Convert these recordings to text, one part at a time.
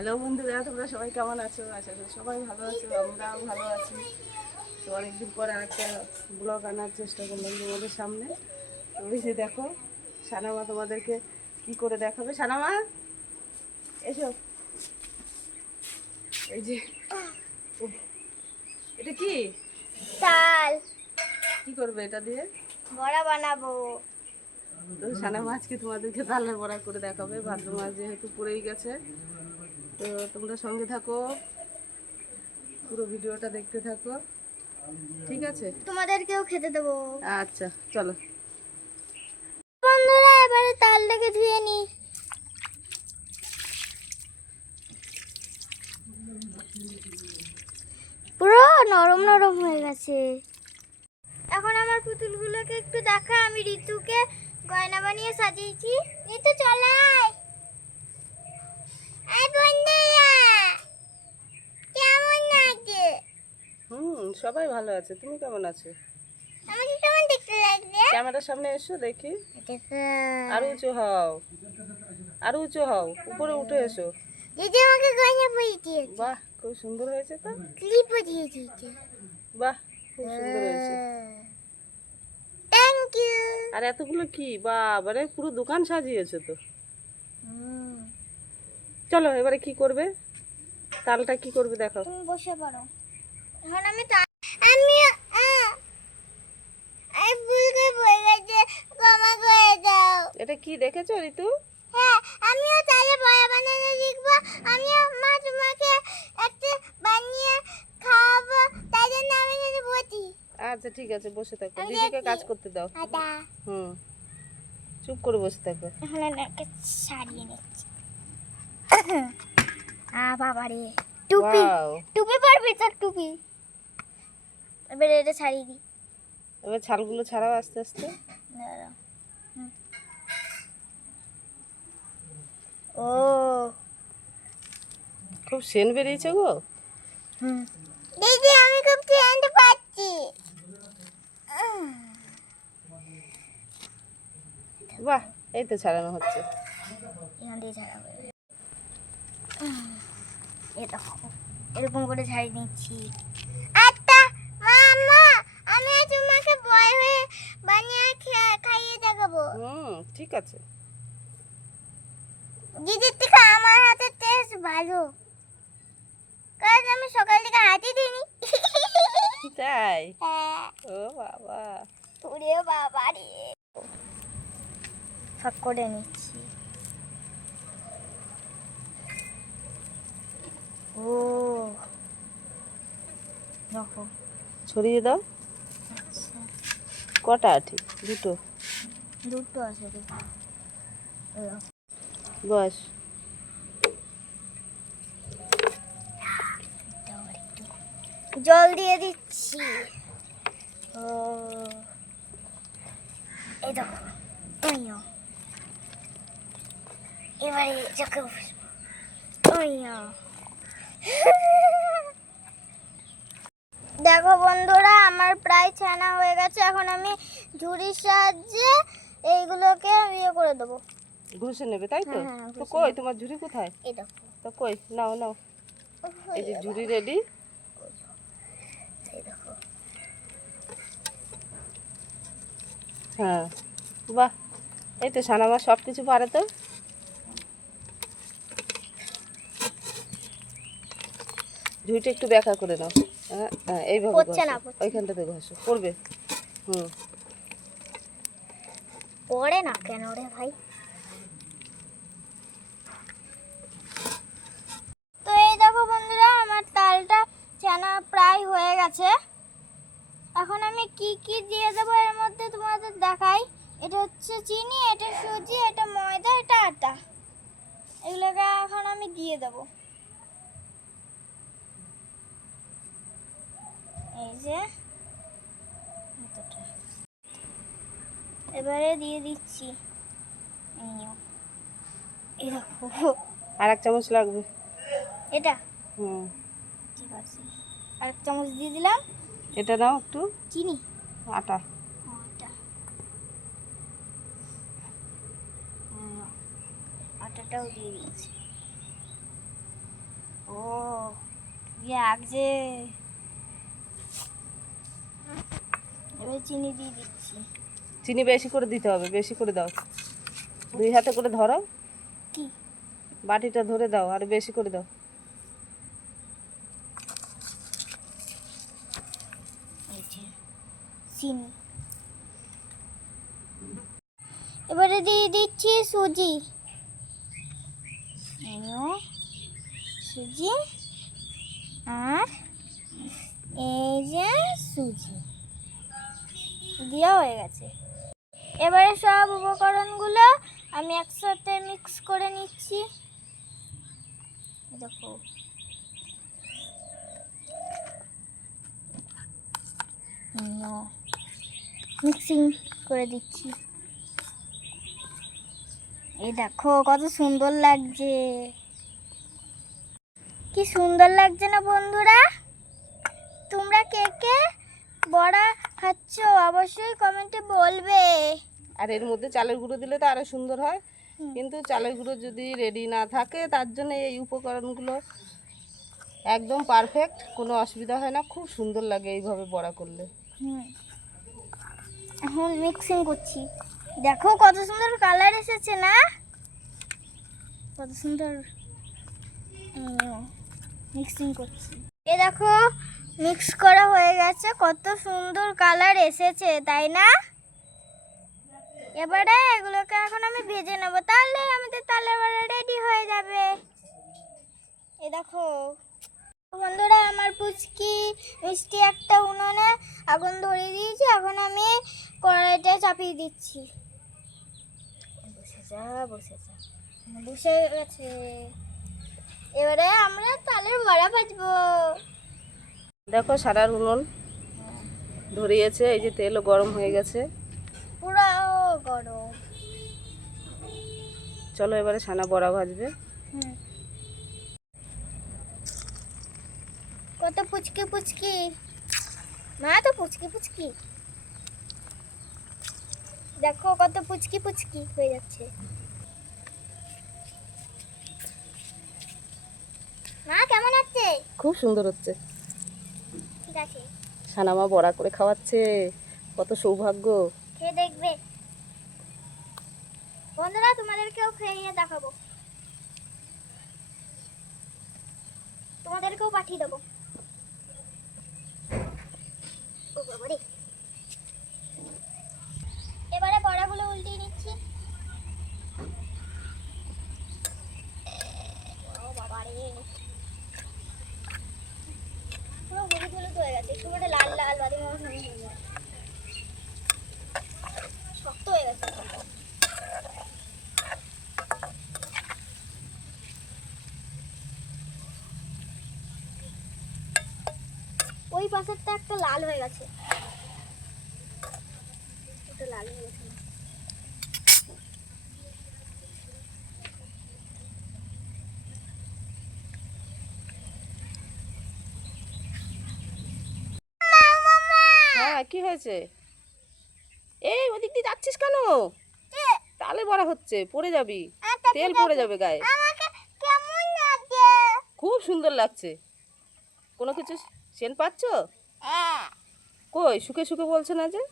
Hello বন্ধুরা, তোমরা সবাই কেমন আছো? আশা করি সবাই ভালো আছো, আমরাও ভালো আছি। তো অনেকদিন পর একটা ব্লগ আনার চেষ্টা করলাম তোমাদের সামনে। তো ওই যে দেখো, সানামা তোমাদেরকে কি করে দেখাবে। সানামা এসো। এই যে এটা কি তাল কি করবে এটা দিয়ে? বড়া বানাবো। তো সানামা আজকে তোমাদেরকে তালের বড়া করে দেখাবে। ভাদ্র মাস যেহেতু পড়েই গেছে, তো তোমরা সঙ্গে থাকো, পুরো ভিডিওটা দেখতে থাকো, ঠিক আছে? তোমাদেরকেও খেতে দেবো। আচ্ছা চলো। বন্ধুরা, এবারে তালটাকে ধুয়ে নি। পুরো নরম নরম হয়ে গেছে। এখন আমার পুতুলগুলোকে একটু দেখা। আমি ঋতুকে গয়না বানিয়ে সাজিয়েছি। ঋতু চলাই। এই বন্ধুরা, কেমন আছে? সবাই ভালো আছে। তুমি কেমন আছো? আমাকে কেমন দেখতে লাগছে? ক্যামেরার সামনে এসো দেখি। দেখো, আরো উঁচু হও, আরো উঁচু হও, উপরে উঠে এসো। দিদি আমাকে গয়না পরিয়ে দিয়েছে। বাহ, খুব সুন্দর হয়েছে তো। ক্লিপও দিয়ে দিয়েছে। বাহ, খুব সুন্দর হয়েছে। Thank you. আর এতগুলো কি বাবারে, পুরো দোকান সাজিয়েছো তো। চলো এবারে কি করবে, তালটা কি করবে দেখো। তুমি বসে পড়ো। এখন আমি এই ভুলকে বলে গেছে, ক্ষমা করে দাও। এটা কি দেখেছো ঋতু? হ্যাঁ, আমিও তাহলে বড়া বানানো শিখবো। আমিও মা তোমাকে একটা বানিয়ে খাওয়াবো। তাই জন্য আমি এখানে বসি। আচ্ছা ঠিক আছে, বসে থাকো, আমি দিদিকে দেখছি। কাজ করতে দাও। আদা। চুপ করে বসে থাকো। এখন এটাকে সারিয়ে নিচ্ছি। বাবারে, টুপি। ওয়াও, টুপি পরবি তোর টুপি। এবারে এটা ছাড়িয়ে দিই। এবার ছালগুলো ছাড়াও আস্তে আস্তে। দাঁড়াও। ও খুব সেন বেরিয়েছে গো। দিদি, আমি খুব ট্রেন্ড পাচ্ছি। বাহ, এই তো ছাড়ানো হচ্ছে। এখান দিয়ে ছাড়াবো। এই দেখো, এরকম করে ছাড়িয়ে নিচ্ছি। আচ্ছা মামা, আমি তোমাকে বয় হয়ে বানিয়ে খাইয়ে দেখাবো। ঠিক আছে। দিদির থেকে আমার হাতের টেস্ট ভালো, কারণ আমি সকাল থেকে হাতই দিইনি। তাই? হ্যাঁ। ও বাবা, ওরে বাবা রে, ফাঁক করে নিচ্ছি। ও দেখো, ছড়িয়ে দাও। আচ্ছা, কটা আঠি? দুটো। দুটো আছে দেখো। এই দেখো। বস। জল দিয়ে দিচ্ছি। ও এই দেখো, ওইও এবারে চোখে বসবো। ওইও দেখো বন্ধুরা, আমার প্রায় ছানা হয়ে গেছে। এখন আমি ঝুড়ির সাহায্যে এইগুলোকে ইয়ে করে দেবো। ঘষে নেবে তাই তো? হ্যাঁ, তো ঘষে কই নেব। তোমার ঝুড়ি কোথায়? এই দেখো, তো কই, নাও নাও, এই যে ঝুড়ি রেডি। এই দেখো। হ্যাঁ, বাহ, এই তো সানামা সব কিছু পারে তো। ঝুড়িটা একটু ব্যাখ্যা করে নাও। হ্যাঁ হ্যাঁ, এইভাবে পড়ছে না, ঘষো, পড়ছে না। ওইখানটাতে ঘষো, পড়বে। পড়ে না কেন রে ভাই? তো এই দেখো বন্ধুরা, আমার তালটা ছানা প্রায় হয়ে গেছে। এখন আমি কি কি দিয়ে দেবো এর মধ্যে তোমাদের দেখাই। এটা হচ্ছে চিনি, এটা সুজি, এটা ময়দা, এটা আটা। এগুলোকে এখন আমি দিয়ে দেবো। এই যে এতটা। এবারে দিয়ে দিচ্ছি। এই দেখো, আর এক চামচ লাগবে। এটা হুম, ঠিক আছে, আর এক চামচ দিয়ে দিলাম। এটা নাও একটু চিনি, আটা। আটাটাও দিয়ে দিয়েছি। লাগছে। এবার চিনি দিয়ে দিচ্ছি। চিনি বেশি করে দিতে হবে, বেশি করে দাও। 2 হাতে করে ধরো, কি বাটিটা ধরে দাও, আর বেশি করে দাও। এই যে চিনি। এবারে দিয়ে দিচ্ছি সুজি। সুজি আর এই যে সুজি দেওয়া হয়ে গেছে। এবারে সব উপকরণগুলো আমি একসাথে মিক্স করে নিচ্ছি। দেখো মিক্সিং করে দিচ্ছি। এই দেখো কত সুন্দর লাগছে, কি সুন্দর লাগছে না বন্ধুরা? তোমরা কে কে বড়া খাচ্ছ অবশ্যই কমেন্টে বলবে। আর এর মধ্যে চালের গুঁড়ো দিলে তো আরও সুন্দর হয়, কিন্তু চালের গুঁড়ো যদি রেডি না থাকে তার জন্য এই উপকরণগুলো একদম পারফেক্ট, কোনো অসুবিধা হয় না, খুব সুন্দর লাগে এইভাবে বড়া করলে। এখন মিক্সিং করছি। দেখো কত সুন্দর কালার এসেছে না, কত সুন্দর। মিক্সিং করছি। এ দেখো মিক্স করা হয়ে গেছে, কত সুন্দর কালার এসেছে তাই না? এবারে এগুলোকে এখন আমি ভেজে নেব, তাহলে আমাদের তালের বড়া রেডি হয়ে যাবে। এ দেখো বন্ধুরা, আমার পুচকি মিষ্টি একটা উনুনে আগুন ধরিয়ে দিয়েছি। এখন আমি কড়াইটা চাপিয়ে দিচ্ছি। বসে গেছে। এবারে আমরা তালের বড়া ভাজবো। দেখো সারার উনুন ধরিয়েছে, এই যে তেলও গরম হয়ে গেছে। পুরো গরম। চলো এবারে ছানা বড়া ভাজবে। কত পুচকি পুচকি, মা তো পুচকি পুচকি। দেখো কত পুচকি পুচকি হয়ে যাচ্ছে। মা কেমন আছে? খুব সুন্দর হচ্ছে। ঠিক আছে, ছানামা বড়া করে খাওয়াচ্ছে, কত সৌভাগ্য। খেয়ে দেখবে বন্ধুরা, তোমাদেরকেও খেয়ে দেখাবো, তোমাদেরকেও পাঠিয়ে দেবো। এবারে বড়াগুলো উল্টিয়ে নিচ্ছি। ও বাবা রে, পুরো হলুদ হলুদ হয়ে গেছে, একটু করে লাল লাল বাদামি মতো হয়ে গেছে, শক্ত হয়ে গেছে। ওই পাশেরটা একটা লাল হয়ে গেছে, ওটা লাল হয়ে গেছে। হ্যাঁ কি হয়েছে? এই ওদিক দিয়ে যাচ্ছিস কেন? তালে বড়া হচ্ছে, পড়ে যাবি, তেল পড়ে যাবে গায়ে। আমাকে কেমন লাগে? খুব সুন্দর লাগছে। কোনো কিছু সেন পাচ্ছ? কই শুকে শুকে বলছে না যে?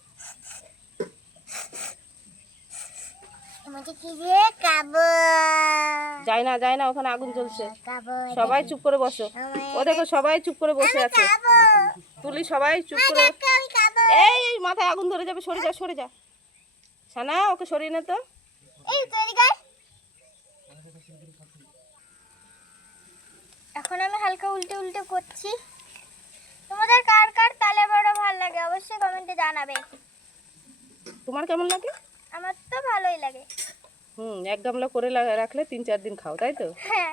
আমাকে কি রে খাবো? যায় না যায় না, ওখানে আগুন জ্বলছে। খাবো সবাই চুপ করে বসো। ও দেখো সবাই চুপ করে বসে আছে। খাবো। তুলি সবাই চুপ করে। আমি খাবো। এই এই মাথায় আগুন ধরে যাবে, সরে যা সরে যা। সানা ওকে সরিয়ে নে তো। এই তৈরি কর। এখন আমি হালকা উল্টে উল্টে করছি। তোমাদের কার কার তালে বড়া ভালো লাগে অবশ্যই কমেন্টে জানাবে। তোমার কেমন লাগে? আমার তো ভালোই লাগে। এক গামলা করে রাখলে 3-4 দিন খাও, তাই তো? হ্যাঁ,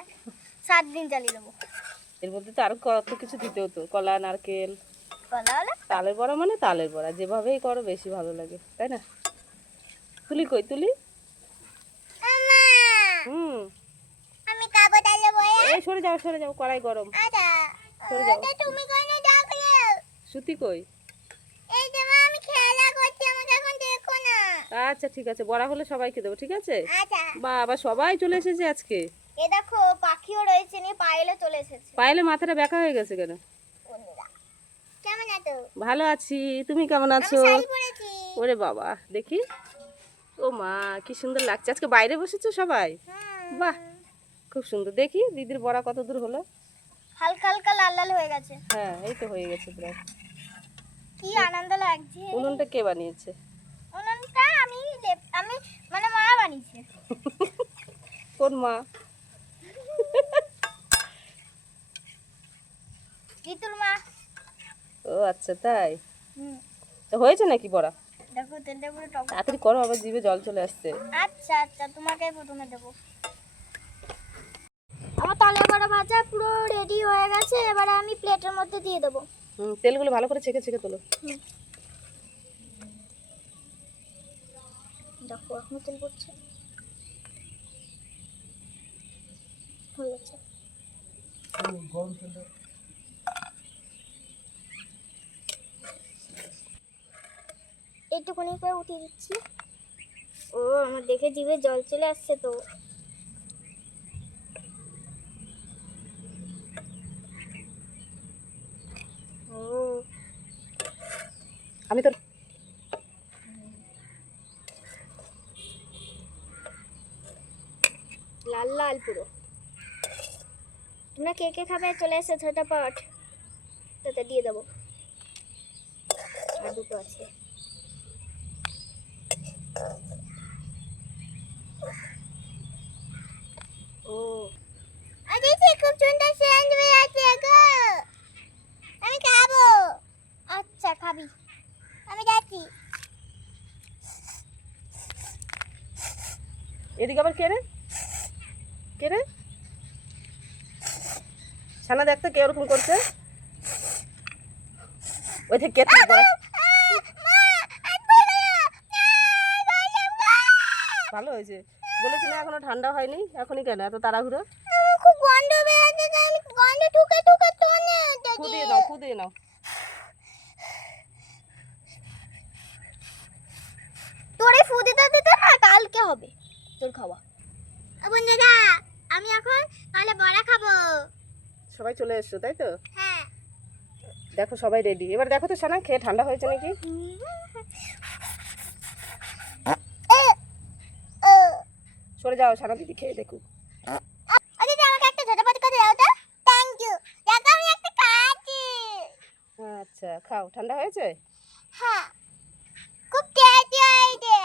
7 দিন চালিয়ে দেবো। এর মধ্যে তো আরো কত কিছু দিতে হতো, কলা নারকেল। বলা হলো তালের বড়া মানে তালের বড়া, যেভাবেই করো বেশি ভালো লাগে, তাই না? তুলি কই তুলি? হুম আমি খাবো তালে বড়া। এই সরে যাও, কড়াই গরম। আচ্ছা, সরে যাও। ওটা তুমি কেন ডাকলে? সুতি কই? এই যে মা, আমি খেলা করছি, আমাকে এখন দেখো না। আচ্ছা ঠিক আছে, বড়া হলে সবাইকে দেবো, ঠিক আছে? আচ্ছা, বাবা সবাই চলে এসেছে আজকে। এ দেখো পাখি পাখিও রয়েছে, নিয়ে পায়েলে চলে এসেছে। পায়েলে মাথাটা ব্যাকা হয়ে গেছে কেন? বন্ধুরা কেমন আছো? ভালো আছি, তুমি কেমন আমি আছো? শাড়ি পরেছি। ওরে বাবা, দেখি। ও মা, কি সুন্দর লাগছে। আজকে বাইরে বসেছো সবাই? বাহ, খুব সুন্দর। দেখি দিদির বড়া কত দূর হলো। হালকা হালকা লাল লাল হয়ে গেছে। হ্যাঁ, এই তো হয়ে গেছে প্রায়। কি আনন্দ লাগছে। উনুনটা কে বানিয়েছে? উনুনটা আমি মানে মা বানিয়েছে। কোন মা? ঋতুর মা। ও আচ্ছা, তাই? হুম, তো হয়েছে নাকি বড়া? দেখো তেলটা পুরো টক। তাড়াতাড়ি করো, আবার জিভে জল চলে আসছে। আচ্ছা আচ্ছা, তোমাকে প্রথমে দেবো। আমার তালে বড়া ভাজা পুরো রেডি হয়ে গেছে, এবারে আমি প্লেটের মধ্যে দিয়ে দেবো। তেলগুলো ভালো করে ছেঁকে ছেঁকে তোলো। দেখো এখন তেল পড়ছে। হয়ে গেছে। এইটুকুনি করে উঠিয়ে দিচ্ছি। ও আমার দেখে জিভে জল চলে আসছে তো। ও আমি তো লাল লাল পুরো। তোমরা কে কে খাবে চলে এসে ঝটাপট, তাতে দিয়ে দেবো। আর দুটো আছে। ও আরে খুব সুন্দর সেন্ট বেরিয়েছে গো। আমি খাবো। আচ্ছা খাবি, আমি যাচ্ছি। এদিকে আবার কে রে? কে রে? ছানা দেখতে কে ওরকম করছে? ওই থেকে কে তুমি বড়া? ভালো হয়েছে। বলেছি না এখনো ঠান্ডা হয়নি, এখনই কেন এত তাড়াহুড়ো? খুব গন্ধ বেরিয়েছে, আমি গন্ধ ঠুকে ঠুকে তোনে ফু দিয়ে নাও, ফু দিয়ে নাও। তোরে ফু দিতে দিতে না কালকে হবে তোর খাওয়া। বন্ধুরা আমি এখন তাহলে বড়া খাবো। সবাই চলে এসছো তাই তো? হ্যাঁ। দেখো সবাই রেডি। এবার দেখো তো সানা, খেয়ে ঠান্ডা হয়েছে নাকি? সরে যাও, সানা দিদি খেয়ে দেখুক। দিদি আমাকে একটা ঝটাপট করে দাও তো। Thank you. দেখো আমি একটা খাচ্ছি। আচ্ছা, খাও। ঠান্ডা হয়েছে? হ্যাঁ, খুব টেস্টি হয়েছে।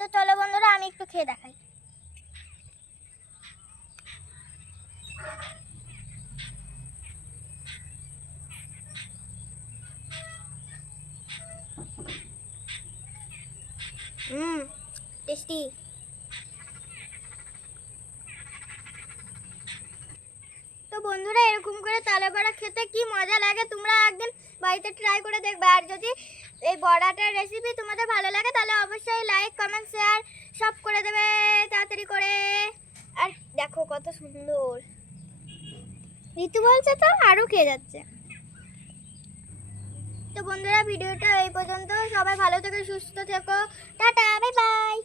তো চলো বন্ধুরা আমি একটু খেয়ে দেখাই। টেস্টি। তো বন্ধুরা এরকম করে তালে বড়া খেতে কি মজা লাগে, তোমরা একদিন বাড়িতে ট্রাই করে দেখবে। আর যদি এই বড়াটার রেসিপি তোমাদের ভালো লাগে তাহলে অবশ্যই লাইক কমেন্ট শেয়ার সব করে দেবে তাড়াতাড়ি করে। আর দেখো কত সুন্দর ঋতু বলছে তো আরও খেয়ে যাচ্ছে। তো বন্ধুরা ভিডিওটা এই পর্যন্ত, সবাই ভালো থেকো সুস্থ থেকো, টাটা বাই বাই।